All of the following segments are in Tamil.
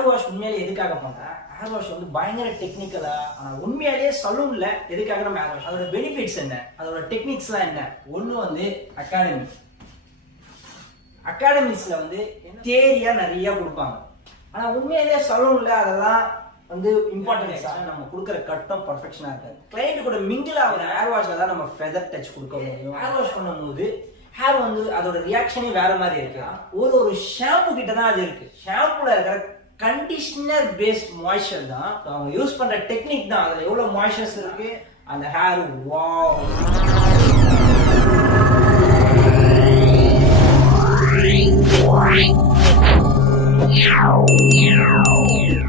ஹேர் வாஷ் உண்மையிலே எதுக்காக பண்ணா ஹேர் வாஷ் வந்து பயங்கர டெக்னிக்கலா, ஆனா உண்மையாலேயே சலூன்ல எதுக்காக நம்ம ஹேர் வாஷ், அதோட பெனிஃபிட்ஸ் என்ன, அதோட டெக்னிக்ஸ்லாம் என்ன. ஒண்ணு வந்து அகாடமிஸ்ல வந்து தியரியா நிறைய கொடுப்பாங்க. ஆனா உண்மையிலேயே சலூன்ல அதெல்லாம் வந்து இம்பார்ட்டன்ஸா நம்ம கொடுக்குற கட்டம் பர்ஃபெக்ஷனா இருக்காது. கிளைண்ட் கூட மிங்கிள் ஆகிற ஹேர் வாஷ்ல தான் நம்ம ஃபெதர் டச் கொடுக்க முடியும். ஹேர் வாஷ் பண்ணும்போது ஹேர் வந்து அதோட ரியாக்ஷனே வேற மாதிரி இருக்கு. ஒரு ஷாம்பு கிட்ட தான் அது இருக்கு. ஷாம்புல இருக்கிற கண்டிஷனர் பேஸ்ட் மாய்ஸ்சர் தான் அவங்க யூஸ் பண்ற டெக்னிக் தான். அதுல எவ்வளவு மாய்ஸ்சர்ஸ் இருக்கு அந்த ஹேர். வாவ்,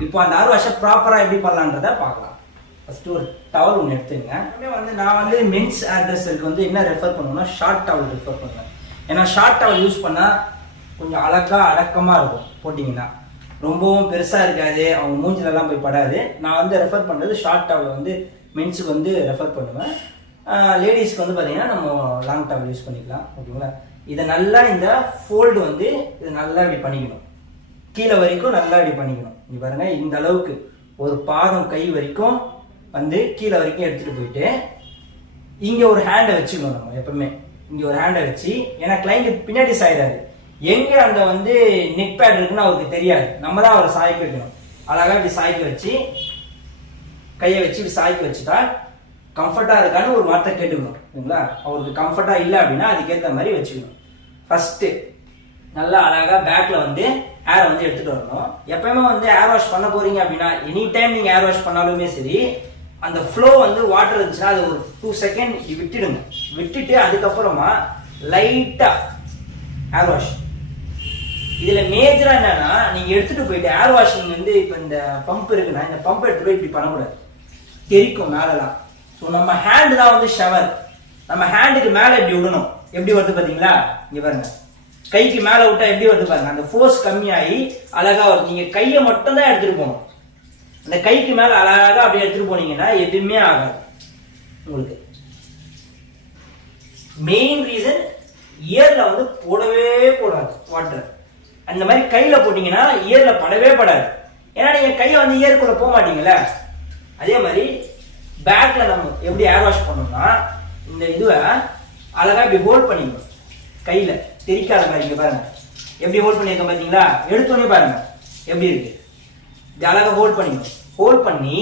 இப்போ அந்த ஹேர் வாஷை ப்ராப்பரா எப்படி பண்ணலான்றத பார்க்கலாம். ஃபர்ஸ்ட் ஒரு டவல் ஒன்று எடுத்துங்க. வந்து நான் வந்து மென்ஸ் ஹேர் ட்ரெஸ்ஸருக்கு வந்து என்ன ரெஃபர் பண்ணுவேன்னா ஷார்ட் டவல் ரெஃபர் பண்ணுவேன். ஏன்னா ஷார்ட் டவல் யூஸ் பண்ணா கொஞ்சம் அழகா அடக்கமா இருக்கும். போட்டிங்கன்னா ரொம்பவும் பெருசா இருக்காது, அவங்க மூஞ்சிலெல்லாம் போய் படாது. நான் வந்து ரெஃபர் பண்றது ஷார்ட் டவல் வந்து மென்ஸுக்கு வந்து ரெஃபர் பண்ணுவேன். லேடிஸ்க்கு வந்து பார்த்தீங்கன்னா நம்ம லாங் டவல் யூஸ் பண்ணிக்கலாம். ஓகேங்களா? இதை நல்லா இந்த ஃபோல்டு வந்து இதை நல்லா இப்படி பண்ணிக்கணும். கீழே வரைக்கும் நல்லா இப்படி பண்ணிக்கணும். இங்க பாருங்க, இந்த அளவுக்கு ஒரு பாதம் கை வரைக்கும் வந்து கீழே வரைக்கும் எடுத்துட்டு போயிட்டு இங்க ஒரு ஹேண்டை வச்சுக்கணும். நம்ம எப்பவுமே இங்க ஒரு ஹேண்டை வச்சு, ஏன்னா கிளைண்ட் பின்னாடி சாயிடாது. எங்க அந்த வந்து நெக் பேட் இருக்குன்னு அவருக்கு தெரியாது. நம்ம தான் அவரை சாய்க்க வைக்கணும். அழகா இப்படி சாய்க்க வச்சு கையை வச்சு இப்படி சாய்க்க வச்சுட்டா கம்ஃபர்டா இருக்கான்னு ஒரு வார்த்தை கேட்டுக்கணும். சரிங்களா? அவருக்கு கம்ஃபர்டா இல்லை அப்படின்னா அதுக்கேற்ற மாதிரி வச்சுக்கணும். ஃபர்ஸ்ட் நல்லா அழகா பேக்ல வந்து ஹேரை வந்து எடுத்துட்டு வரணும். எப்பயுமே வந்து ஹேர் வாஷ் பண்ண போறீங்க அப்படின்னா எனி டைம் நீங்க ஹேர் வாஷ் பண்ணாலுமே சரி, அந்த ஃப்ளோ வந்து வாட்டர் இருந்துச்சுன்னா அது ஒரு 2 செகண்ட் விட்டுடுங்க. விட்டுட்டு அதுக்கப்புறமா லைட்டா ஹேர் வாஷ். இதுல மேஜரா என்னன்னா, நீங்க எடுத்துட்டு போயிட்டு ஹேர் வாஷிங் வந்து இப்ப இந்த பம்ப் இருக்குன்னா இந்த பம்ப் எடுத்து போய் இப்படி பண்ணக்கூடாது, தெரிக்கும் மேலலாம். ஸோ நம்ம ஹேண்ட் தான் வந்து ஷவர். நம்ம ஹேண்டுக்கு மேல எப்படி விடணும், எப்படி வருது பாத்தீங்களா? இங்க பாருங்க, கைக்கு மேல விட்டா எப்படி வருது பாருங்க. அந்த ஃபோர்ஸ் கம்மியாகி அழகா வரும். நீங்க கையை மட்டும் தான் எடுத்துட்டு போகணும். அந்த கைக்கு மேல அழகா அப்படி எடுத்துட்டு போனீங்கன்னா எதுவுமே ஆகாது உங்களுக்கு. மெயின் ரீசன் இயர்ல வந்து போடவே போடாது வாட்டர். அந்த மாதிரி கையில போட்டீங்கன்னா இயர்ல படவே படாது. ஏன்னா நீங்க கையை வந்து இயர்க்குள்ள போக மாட்டீங்கல்ல. அதே மாதிரி பேக்ல நம்ம எப்படி ஹேர் வாஷ் பண்ணோம்னா இந்த இதுவை அழகா இப்படி ஹோல்ட் பண்ணிக்கணும். கையில தெரிக்காத மாதிரி. இங்க பாருங்க எப்படி ஹோல்ட் பண்ணிருக்க பாத்தீங்களா? எடுத்தோடனே பாருங்க எப்படி இருக்கு. இது அழகா ஹோல்ட் பண்ணிக்கணும். ஹோல்ட் பண்ணி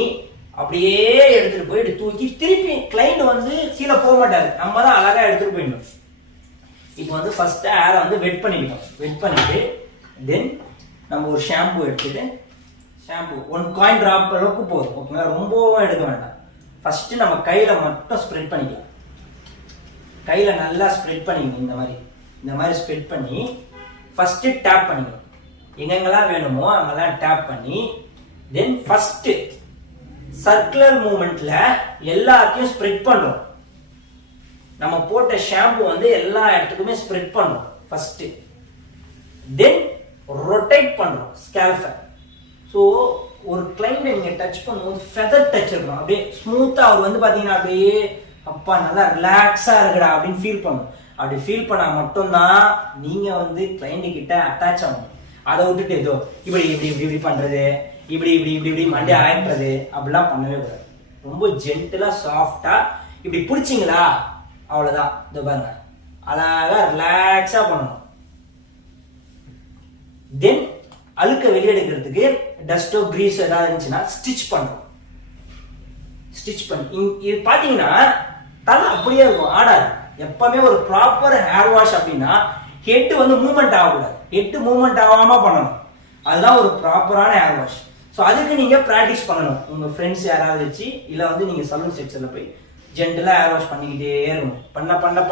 அப்படியே எடுத்துட்டு போயிட்டு தூக்கி திருப்பி கிளைண்ட் வந்து கீழே போக மாட்டாரு. நம்ம தான் அழகா எடுத்துட்டு போயிடணும். இப்போ வந்து ஃபர்ஸ்ட் ஹேரை வந்து வெட் பண்ணிக்கணும். வெட் பண்ணிட்டு தென் நம்ம ஒரு ஷாம்பு எடுத்துட்டு, ஷாம்பு 1 காயின் டிராப் அளவுக்கு போதும். ஓகேங்களா? ரொம்பவும் எடுக்க வேண்டாம். ஃபர்ஸ்ட் நம்ம கையில மட்டும் ஸ்ப்ரெட் பண்ணிக்கலாம். கையில நல்லா ஸ்ப்ரெட் பண்ணிக்கணும். இந்த மாதிரி ஸ்ப்ரெட் பண்ணி ஃபர்ஸ்ட் டேப் பண்ணிக்கணும். எங்கெங்கெல்லாம் வேணுமோ அங்கெல்லாம் டேப் பண்ணி தென் ஃபர்ஸ்ட் சர்க்குலர் மூவ்மெண்ட்ல எல்லாத்தையும் ஸ்ப்ரெட் பண்றோம். நம்ம போட்ட ஷாம்பு வந்து எல்லா இடத்துக்குமே ஸ்ப்ரெட் பண்றோம் ஃபர்ஸ்ட். தென் ரொட்டேட் பண்றோம் ஸ்கேல்ஃபை. ஸோ ஒரு கிளைண்ட் நீங்க டச் பண்ணும்போது ஃபெதர் டச் இருக்கணும். அப்படியே ஸ்மூத்தா அவர் வந்து பாத்தீங்கன்னா அப்படியே அப்பா நல்லா ரிலாக்ஸா இருக்குடா அப்படின்னு ஃபீல் பண்ணும். அப்படி ஃபீல் பண்ணா மட்டும்தான் நீங்க வந்து கிளைண்ட் கிட்ட அட்டாச் ஆகணும். அதை விட்டுட்டு ஏதோ இப்படி இப்படி இப்படி இப்படி பண்றது, இப்படி இப்படி இப்படி இப்படி மண்டே ஆயிடுறது அப்படிலாம் பண்ணவே கூடாது. ரொம்ப ஜென்டலா சாஃப்டா இப்படி பிடிச்சிங்களா அவ்வளவுதான். இதோ பாருங்க, அழகா ரிலாக்ஸா பண்ணணும். தென் அழுக்க வெளியெடுக்கிறதுக்கு டஸ்டோ கிரீஸ் ஏதாவது இருந்துச்சுன்னா ஸ்டிச் பண்றோம். ஸ்டிச் பண்ணி இது பாத்தீங்கன்னா தலை அப்படியே இருக்கும், ஆடாது. எப்பவுமே ஒரு ப்ராப்பர் ஹேர் வாஷ் அப்படின்னா ஹெட் வந்து மூவ்மெண்ட் ஆகக்கூடாது. ஹெட் மூவ்மெண்ட் ஆகாம பண்ணணும். அதுதான் ஒரு ப்ராப்பரான ஹேர் வாஷ். ஸோ அதுக்கு நீங்க பிராக்டிஸ் பண்ணணும். உங்க ஃப்ரெண்ட்ஸ் யாராவது வச்சு இல்ல வந்து நீங்க சலூன் செக்ஷன்ல போய் ஜென்டலா ஹேர் வாஷ் பண்ணிக்கிட்டே இருக்கணும்.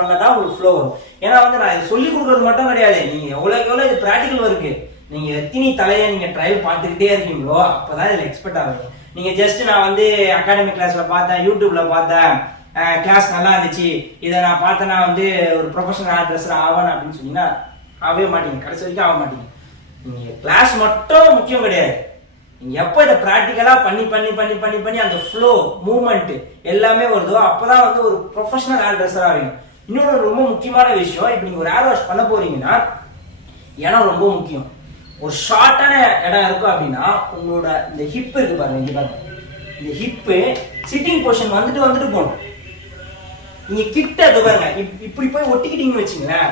பண்ணதான் உங்களுக்கு ஃப்ளோ வரும். ஏன்னா வந்து நான் இது சொல்லி கொடுக்கறது மட்டும் கிடையாது. நீங்க எவ்வளவு இது பிராக்டிக்கல் இருக்கு. நீங்க எத்தனை தலையை நீங்க ட்ரைவ் பார்த்துக்கிட்டே இருக்கீங்களோ அப்பதான் இதுல எக்ஸ்பெக்ட் ஆகுங்க. நீங்க ஜஸ்ட் நான் வந்து அகாடமிக் கிளாஸ்ல பார்த்தேன், யூடியூப்ல பார்த்தேன், கிளாஸ் நல்லா இருந்துச்சு, இதை நான் பார்த்தேன்னா வந்து ஒரு ப்ரொஃபஷனல் ஹேர் ட்ரெஸ்ஸர் ஆவேன் அப்படின்னு சொன்னீங்கன்னா ஆகவே மாட்டீங்க. கடைசி வரைக்கும் ஆக மாட்டீங்க. நீங்க கிளாஸ் மட்டும் முக்கியம் கிடையாது. நீங்க எப்ப இதை பிராக்டிக்கலா பண்ணி பண்ணி பண்ணி பண்ணி பண்ணி அந்த ஃப்ளோ மூவ்மெண்ட் எல்லாமே வருதோ அப்பதான் வந்து ஒரு ப்ரொஃபஷனல் ஹேர் ட்ரெஸ்ஸர் ஆவீங்க. இன்னொரு ரொம்ப முக்கியமான விஷயம், இப்ப நீங்க ஒரு ஹேர் வாஷ் பண்ண போறீங்கன்னா இடம் ரொம்ப முக்கியம். ஒரு ஷார்ட்டான இடம் இருக்கும் அப்படின்னா உங்களோட இந்த ஹிப் இருக்கு பாருங்க, இங்க பாருங்க, இந்த ஹிப்பு சிட்டிங் பொசிஷன் வந்துட்டு போகணும். நீங்க கிட்ட பாருங்க இப்படி போய் ஒட்டிக்கிட்டீங்கன்னு வச்சுங்களேன்,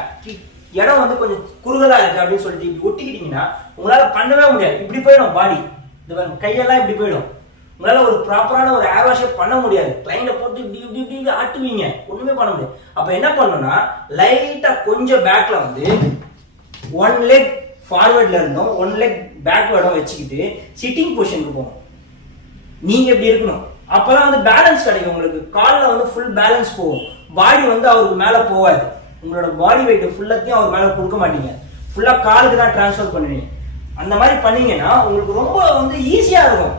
இடம் வந்து கொஞ்சம் குறுகலா இருக்கு அப்படின்னு சொல்லிட்டு இப்படி ஒட்டிக்கிட்டீங்கன்னா உங்களால பண்ணவே முடியாது. இப்படி போயிடும் பாடி, இது பாருங்க கையெல்லாம் இப்படி போயிடும். உங்களால ஒரு ப்ராப்பரான ஒரு ஹேர் வாஷே பண்ண முடியாது. கிளைண்ட போட்டு இப்படி இப்படி இப்படி ஆட்டுவீங்க, ஒண்ணுமே பண்ண முடியாது. அப்ப என்ன பண்ணணும்னா லைட்டா கொஞ்சம் பேக்ல வந்து 1 லெக் ஃபார்வர்ட்ல இருந்தோம், 1 லெக் பேக்வர்டும் வச்சுக்கிட்டு சிட்டிங் பொசிஷனுக்கு போகணும். நீங்க எப்படி இருக்கணும், அப்பதான் வந்து பேலன்ஸ் கிடைக்கும் உங்களுக்கு. கால்ல வந்து ஃபுல் பேலன்ஸ் போகும், பாடி வந்து அவருக்கு மேல போகாது. உங்களோட பாடி வெயிட் ஃபுல்லாத்தையும் அவர் மேல கொடுக்க மாட்டீங்க, ஃபுல்லா காலுக்கு தான் டிரான்ஸ்ஃபர் பண்ணுவீங்க. அந்த மாதிரி பண்ணீங்கன்னா உங்களுக்கு ரொம்ப வந்து ஈஸியா இருக்கும்.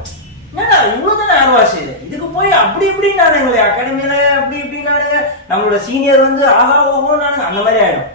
என்னடா இவ்வளவு தானே ஹேர் வாஷ், இதுக்கு போய் அப்படி இப்படி நானுங்களே அகாடமியில அப்படி இப்படி நானுங்க, நம்மளோட சீனியர் வந்து ஆஹா ஓஹோ நானுங்க, அந்த மாதிரி ஆயிடும்.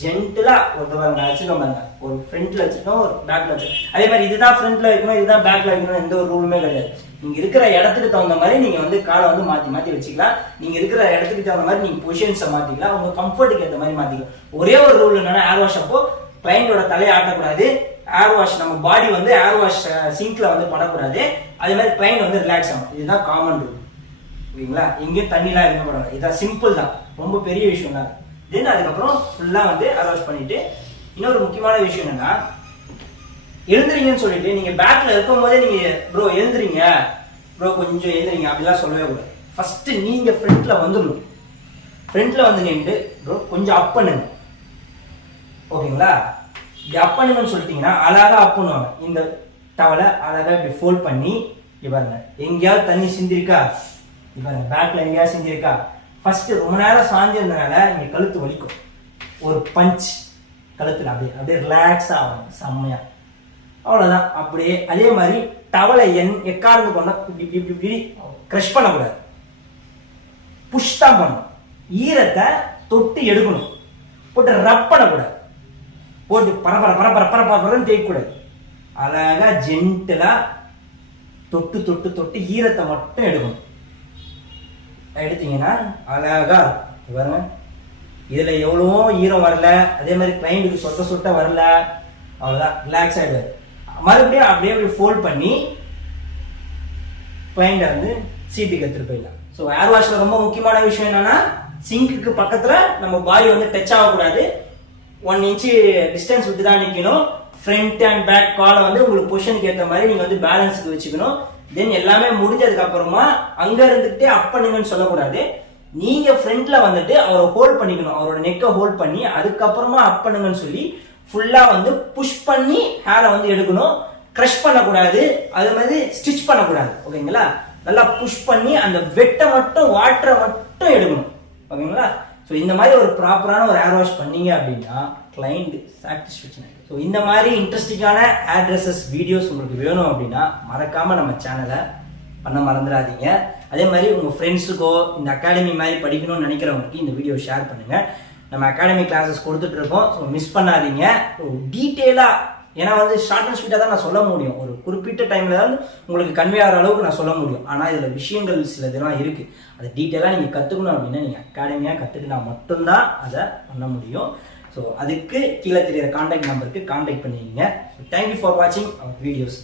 ஜென்டலா ஒருத்தவங்க வச்சுக்கோ பாருங்க, ஒரு ஃப்ரண்ட்ல வச்சுக்கணும், ஒரு பேக்ல வச்சுக்கணும். அதே மாதிரி இதுதான் ஃப்ரண்ட்ல வைக்கணும், இதுதான் பேக்ல வைக்கணும், எந்த ஒரு ரூலுமே கிடையாது. நீங்க இருக்கிற இடத்துக்கு தகுந்த மாதிரி நீங்க வந்து காலை வந்து மாத்தி வச்சுக்கலாம். நீங்க இருக்கிற இடத்துக்கு தகுந்த மாதிரி நீங்க பொசிஷன்ஸை மாத்திக்கலாம், உங்க கம்ஃபர்ட்டுக்கு ஏற்ற மாதிரி மாத்திக்கலாம். ஒரே ஒரு ரூல் என்னன்னா, ஹேர் வாஷ் அப்போ கிளைண்டோட தலையை ஆட்டக்கூடாது. ஹேர் வாஷ் நம்ம பாடி வந்து ஹேர் வாஷ் சிங்க்ல வந்து படக்கூடாது. அதே மாதிரி கிளைண்ட் வந்து ரிலாக்ஸ் ஆகும். இதுதான் காமன் ரூல், ஓகேங்களா? எங்கேயும் தண்ணிலாம் எதுவும் படாது. இதான் சிம்பிள் தான், ரொம்ப பெரிய விஷயம் தான். தென் அதுக்கப்புறம் ஃபுல்லா வந்து ஹேர் வாஷ் பண்ணிட்டு, இன்னொரு முக்கியமான விஷயம் என்னன்னா, எழுந்துறீங்கன்னு சொல்லிட்டு நீங்க பேக்ல இருக்கும் போதே நீங்க ப்ரோ எழுந்துறீங்க ப்ரோ கொஞ்சம் எழுந்துறீங்க அப்படிலாம் சொல்லவே கூடாது. ஃபர்ஸ்ட் நீங்க ஃப்ரண்ட்ல வந்துடணும். ஃப்ரண்ட்ல வந்து நின்று ப்ரோ கொஞ்சம் அப் பண்ணுங்க, ஓகேங்களா? இப்படி அப் பண்ணுங்கன்னு சொல்லிட்டீங்கன்னா அழகா அப் பண்ணுவாங்க. இந்த டவலை அழகா இப்படி ஃபோல்ட் பண்ணி பாருங்க, எங்கேயாவது தண்ணி சிந்திருக்கா, பாருங்க பேக்ல எங்கேயாவது சிந்திருக்கா. ஃபர்ஸ்ட் ரொம்ப நேரம் சாஞ்சி இருந்தனால இங்க கழுத்து வலிக்கும். ஒரு பஞ்ச் கழுத்துல அப்படியே ரிலாக்ஸ் ஆகும் செம்மையா, அவ்வளவுதான். அப்படியே அதே மாதிரி டவலை எக்காரந்து கொண்டா இப்படி இப்படி கிரஷ் பண்ணக்கூடாது, புஷ் தான் பண்ணணும். ஈரத்தை தொட்டு எடுக்கணும், போட்டு ரப் பண்ணக்கூடாது, போட்டு பரபரன்னு தேய்க்கூடாது. அழகா ஜென்டலா தொட்டு தொட்டு தொட்டு ஈரத்தை மட்டும் எடுக்கணும். எடுத்தீங்கன்னா அழகா பாருங்க, இதுல எவ்வளவோ ஈரம் வரல, அதே மாதிரி கிளைண்டுக்கு சொட்ட வரல, அவ்வளவுதான் ரிலாக்ஸ் ஆயிடுவாரு. மறுபடியும் அப்படியே ஃபோல்ட் பண்ணி கிளைண்ட வந்து சீட்டுக்கு எடுத்துட்டு போயிடலாம். ஸோ ஹேர் வாஷ்ல ரொம்ப முக்கியமான விஷயம் என்னன்னா, சிங்க்குக்கு பக்கத்துல நம்ம பாடி வந்து டச் ஆகக்கூடாது. 1 இன்ச் டிஸ்டன்ஸ் விட்டு தான் நிக்கணும். ஃப்ரண்ட் அண்ட் பேக் காலை வந்து உங்களுக்கு பொசிஷனுக்கு ஏற்ற மாதிரி நீங்க வந்து பேலன்ஸுக்கு வச்சுக்கணும். தென் எல்லாமே முடிஞ்சதுக்கு அப்புறமா அங்க இருந்துகிட்டே அப் பண்ணுங்கன்னு சொல்லக்கூடாது. நீங்க ஃப்ரண்ட்ல வந்துட்டு அவரை ஹோல்ட் பண்ணிக்கணும், அவரோட நெக்கை ஹோல்ட் பண்ணி அதுக்கப்புறமா அப் பண்ணுங்கன்னு சொல்லி ஃபுல்லா வந்து புஷ் பண்ணி ஹேரை வந்து எடுக்கணும். கிரஷ் பண்ணக்கூடாது, அது மாதிரி ஸ்டிச் பண்ணக்கூடாது, ஓகேங்களா? நல்லா புஷ் பண்ணி அந்த வெட்டை மட்டும் வாட்டரை மட்டும் எடுக்கணும், ஓகேங்களா? ஸோ இந்த மாதிரி ஒரு ப்ராப்பரான ஒரு ஹேர் வாஷ் பண்ணீங்க அப்படின்னா கிளைண்ட் சாட்டிஸ்ஃபேக்ஷன். ஸோ இந்த மாதிரி இன்ட்ரெஸ்டிங்கான ஹேர் ட்ரெஸ்ஸஸ் வீடியோஸ் உங்களுக்கு வேணும் அப்படின்னா மறக்காம நம்ம சேனலை பண்ண மறந்துடாதீங்க. அதே மாதிரி உங்க ஃப்ரெண்ட்ஸுக்கோ இந்த அகாடமி மாதிரி படிக்கணும்னு நினைக்கிறவங்களுக்கு இந்த வீடியோ ஷேர் பண்ணுங்க. நம்ம அகாடமி கிளாஸஸ் கொடுத்துட்டு இருக்கோம், ஸோ மிஸ் பண்ணாதீங்க. டீட்டெயிலா, ஏன்னா வந்து ஷார்ட் அண்ட் ஸ்வீட்டாக தான் நான் சொல்ல முடியும், ஒரு குறிப்பிட்ட டைம்ல தான் உங்களுக்கு கன்வே ஆகிற அளவுக்கு நான் சொல்ல முடியும். ஆனால் இதில் விஷயங்கள் சில இதெல்லாம் இருக்கு, அதை டீட்டெயிலாக நீங்கள் கற்றுக்கணும் அப்படின்னா நீங்கள் அகாடமியாக கற்றுக்கினா மட்டும்தான் அதை பண்ண முடியும். ஸோ அதுக்கு கீழே தெரியிற கான்டாக்ட் நம்பருக்கு கான்டாக்ட் பண்ணிக்கங்க. ஸோ தேங்க்யூ ஃபார் வாட்சிங் அவர் வீடியோஸ்.